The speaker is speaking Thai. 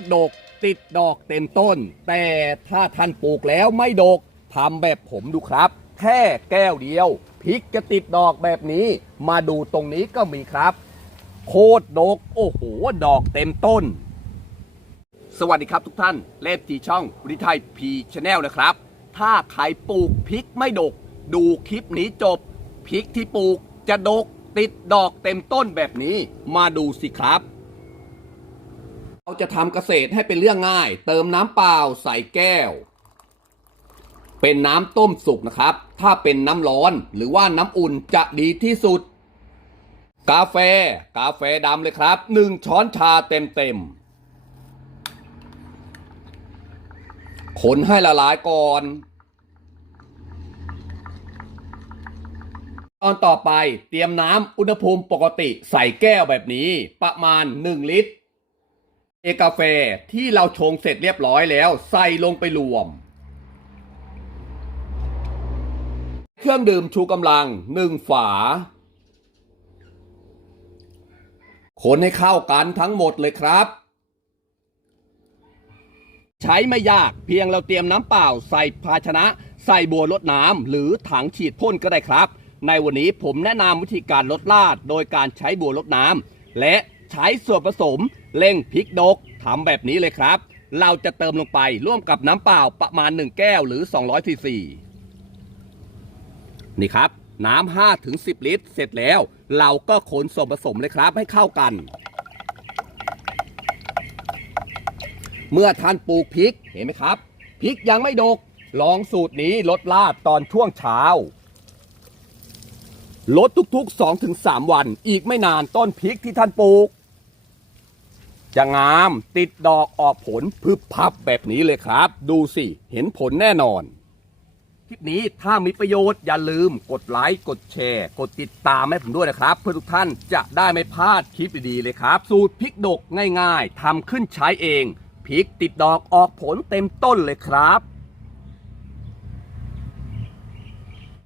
ตรดกติดดอกเต็มต้น แต่ถ้าท่านปลูกแล้วไม่ดกทำแบบผมดูครับ แค่แก้วเดียวพริกจะติดดอกแบบนี้ มาดูตรงนี้ก็มีครับ โคตรดก โอ้โห ดอกเต็มต้น สวัสดีครับทุกท่านเล่ที่ช่องวิทยพีชแนลนะครับ ถ้าใครปลูกพริกไม่ดก ดูคลิปนี้จบพริกที่ปลูกจะดกติดดอกเต็มต้นแบบนี้ มาดูสิครับ เราจะทำเกษตรให้เป็นเรื่องง่าย เติมน้ำเปล่าใส่แก้ว เป็นน้ำต้มสุกนะครับ ถ้าเป็นน้ำร้อนหรือว่าน้ำอุ่นจะดีที่สุด กาแฟ กาแฟดำเลยครับหนึ่งช้อนชาเต็มเต็มๆคนให้ละลายก่อนตอนต่อไปเตรียมน้ำอุณหภูมิปกติใส่แก้วแบบนี้ประมาณ 1 ลิตร เอกาแฟที่เราชงเสร็จเรียบร้อยแล้ว ใส่ลงไปรวม เครื่องดื่มชูกำลังหนึ่งฝา คนให้เข้ากันทั้งหมดเลยครับ ใช้ไม่ยากเพียงเราเตรียมน้ำเปล่า ใส่ภาชนะ ใส่บัวลดน้ำหรือถังฉีดพ่นก็ได้ครับ ในวันนี้ผมแนะนำวิธีการลดลาด โดยการใช้บัวลดน้ำและใช้ส่วนผสม เร่งพริกดกทำแบบนี้เลยครับ เราจะเติมลงไปร่วมกับน้ำเปล่าประมาณ 1 แก้วหรือ 200ซีซีนี่ครับ น้ำ5ถึง10 ลิตร เสร็จแล้ว เราก็คนส่วนผสมเลยครับให้เข้ากัน เมื่อท่านปลูกพริกเห็นไหมครับพริกยังไม่ดก ลองสูตรนี้ลดลาดตอนช่วงเช้าลดทุกๆ 2-3 วัน อีกไม่นานต้นพริกที่ท่านปลูก จะงามติดดอกออกผลพึบพับแบบนี้เลยครับ ดูสิ เห็นผลแน่นอน คลิปนี้ถ้ามีประโยชน์อย่าลืมกดไลค์ กดแชร์ กดติดตามให้ผมด้วยนะครับ เพื่อทุกท่านจะได้ไม่พลาดคลิปดีๆเลยครับ สูตรพริกดกง่ายๆทำขึ้นใช้เองพริกติดดอกออกผลเต็มต้นเลยครับ